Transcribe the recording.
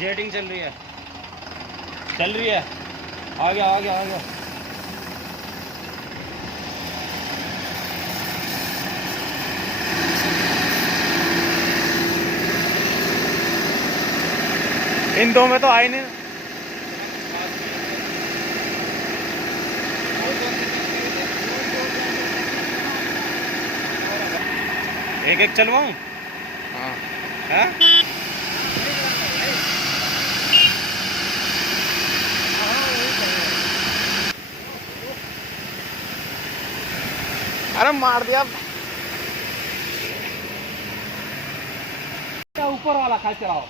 Jetting चल रही है, चल रही है। आ गया आ गया आ गया। इन दो में तो आई नहीं। एक एक चलवाऊं? हाँ है? अरे मार दिया। ऊपर वाला खाल चलाओ।